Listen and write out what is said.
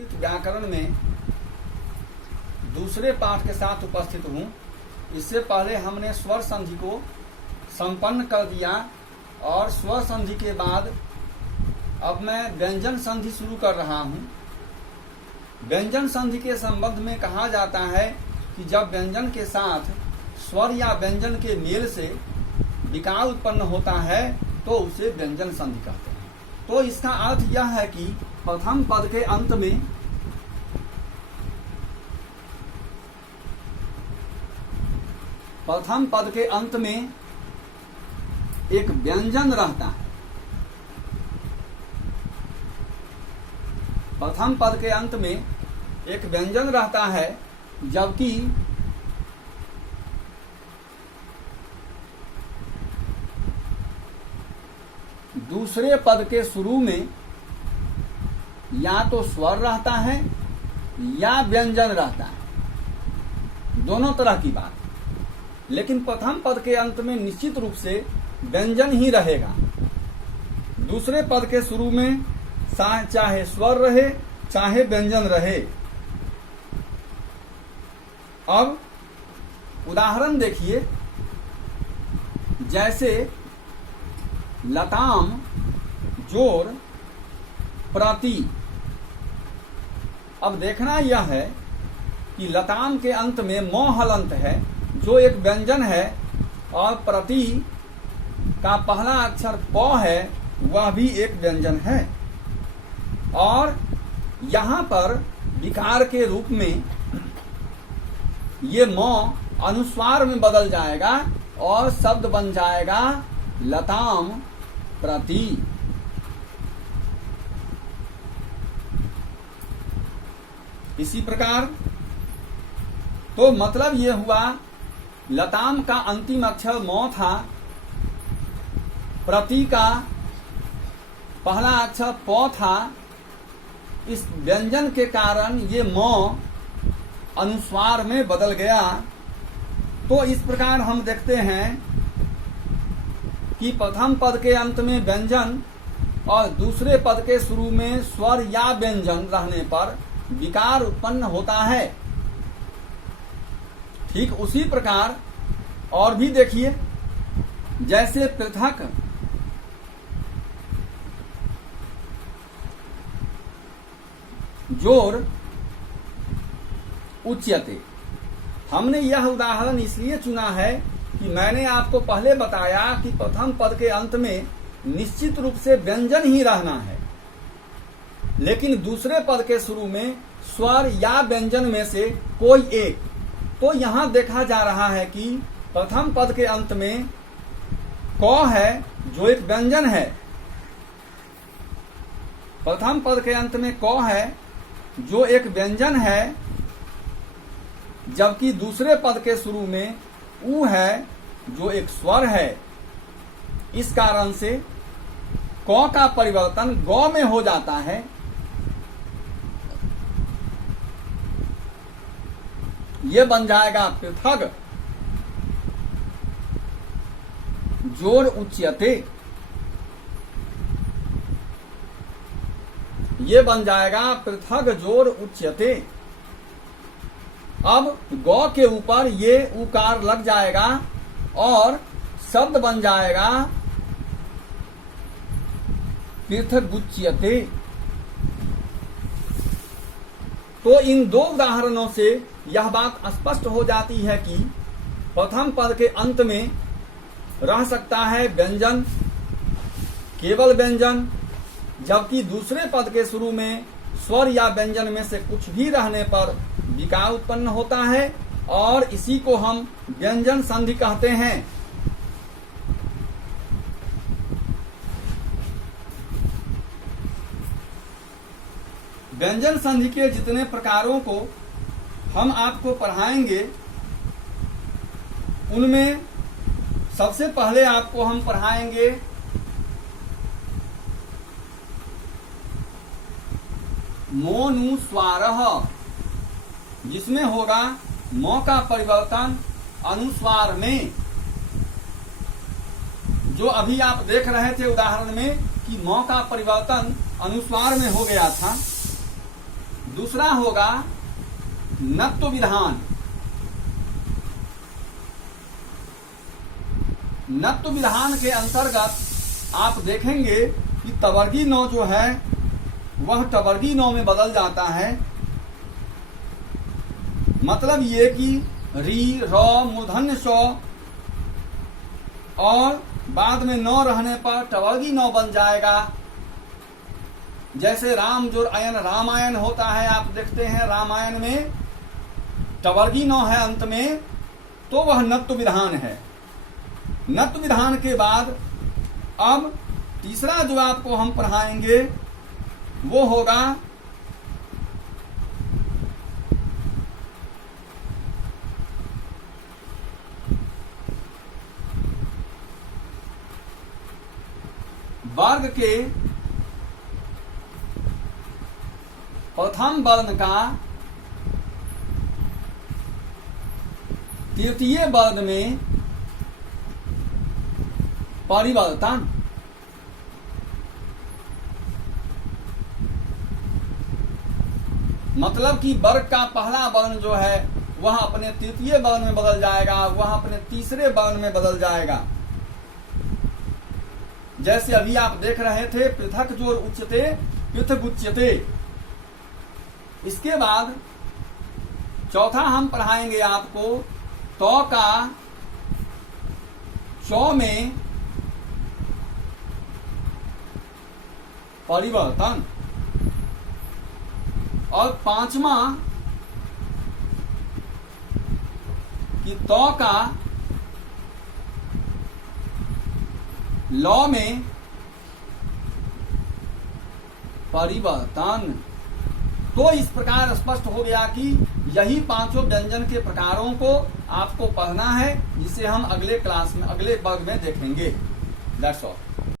संस्कृत व्याकरण में दूसरे पाठ के साथ उपस्थित हूँ। इससे पहले हमने स्वर संधि को संपन्न कर दिया और स्वर संधि के बाद अब मैं व्यंजन संधि शुरू कर रहा हूँ। व्यंजन संधि के संबंध में कहा जाता है कि जब व्यंजन के साथ स्वर या व्यंजन के मेल से विकार उत्पन्न होता है तो उसे व्यंजन संधि कहते हैं। तो इसका अर्थ यह है कि प्रथम पद के अंत में एक व्यंजन रहता है। प्रथम पद के अंत में एक व्यंजन रहता है, जबकि दूसरे पद के शुरू में या तो स्वर रहता है या व्यंजन रहता है, दोनों तरह की बात। लेकिन प्रथम पद के अंत में निश्चित रूप से व्यंजन ही रहेगा। दूसरे पद के शुरू में चाहे स्वर रहे चाहे व्यंजन रहे। अब उदाहरण देखिए, जैसे लताम जोर प्रति। अब देखना यह है कि लताम के अंत में म हलंत है जो एक व्यंजन है, और प्रति का पहला अक्षर प है, वह भी एक व्यंजन है। और यहाँ पर विकार के रूप में ये म अनुस्वार में बदल जाएगा और शब्द बन जाएगा लताम प्रति। इसी प्रकार तो मतलब ये हुआ, लताम का अंतिम अक्षर म था, प्रति का पहला अक्षर प था। इस व्यंजन के कारण ये म अनुस्वार में बदल गया। तो इस प्रकार हम देखते हैं कि प्रथम पद के अंत में व्यंजन और दूसरे पद के शुरू में स्वर या व्यंजन रहने पर विकार उत्पन्न होता है। ठीक उसी प्रकार और भी देखिए, जैसे पृथक जोर उच्यते। हमने यह उदाहरण इसलिए चुना है कि मैंने आपको पहले बताया कि प्रथम पद के अंत में निश्चित रूप से व्यंजन ही रहना है, लेकिन दूसरे पद के शुरू में स्वर या व्यंजन में से कोई एक। तो यहाँ देखा जा रहा है कि प्रथम पद के अंत में क है जो एक व्यंजन है। प्रथम पद के अंत में क है जो एक व्यंजन है, जबकि दूसरे पद के शुरू में उ है जो एक स्वर है। इस कारण से क का परिवर्तन ग में हो जाता है। ये बन जाएगा पृथक जोर उच्यते। ये बन जाएगा पृथक जोर उच्यते। अब ग के ऊपर ये उकार लग जाएगा और शब्द बन जाएगा पृथक उच्यते। तो इन दो उदाहरणों से यह बात स्पष्ट हो जाती है कि प्रथम पद के अंत में रह सकता है व्यंजन, केवल व्यंजन, जबकि दूसरे पद के शुरू में स्वर या व्यंजन में से कुछ भी रहने पर विकार उत्पन्न होता है, और इसी को हम व्यंजन संधि कहते हैं। व्यंजन संधि के जितने प्रकारों को हम आपको पढ़ाएंगे, उनमें सबसे पहले आपको हम पढ़ाएंगे मोनुस्वारः, जिसमें होगा म का परिवर्तन अनुस्वार में। जो अभी आप देख रहे थे उदाहरण में कि म का परिवर्तन अनुस्वार में हो गया था, दूसरा होगा नत्व विधान। नत्व विधान के अंतर्गत आप देखेंगे कि तवर्गी नौ जो है वह टवर्गी नौ में बदल जाता है। मतलब ये कि री र मूर्धन्य स और बाद में नौ रहने पर टवर्गी नौ बन जाएगा। जैसे राम जो अयन रामायण होता है, आप देखते हैं रामायण में टवर्गी नौ है अंत में, तो वह नत्व विधान है। नत्व विधान के बाद अब तीसरा जो आपको हम पढ़ाएंगे वो होगा वर्ग के प्रथम वर्ण का तृतीय वर्ण में परिवर्तन। मतलब कि वर्ग का पहला वर्ण जो है वह अपने तृतीय वर्ण में बदल जाएगा, वह अपने तीसरे वर्ण में बदल जाएगा। जैसे अभी आप देख रहे थे पृथक जोर उच्यते पृथक उच्यते। इसके बाद चौथा हम पढ़ाएंगे आपको तो का चौ में परिवर्तन। और पांचवा कि तो का लौ में परिवर्तन। तो इस प्रकार स्पष्ट हो गया कि यही पांचों व्यंजन के प्रकारों को आपको पढ़ना है, जिसे हम अगले क्लास में अगले वर्ग में देखेंगे। That's all.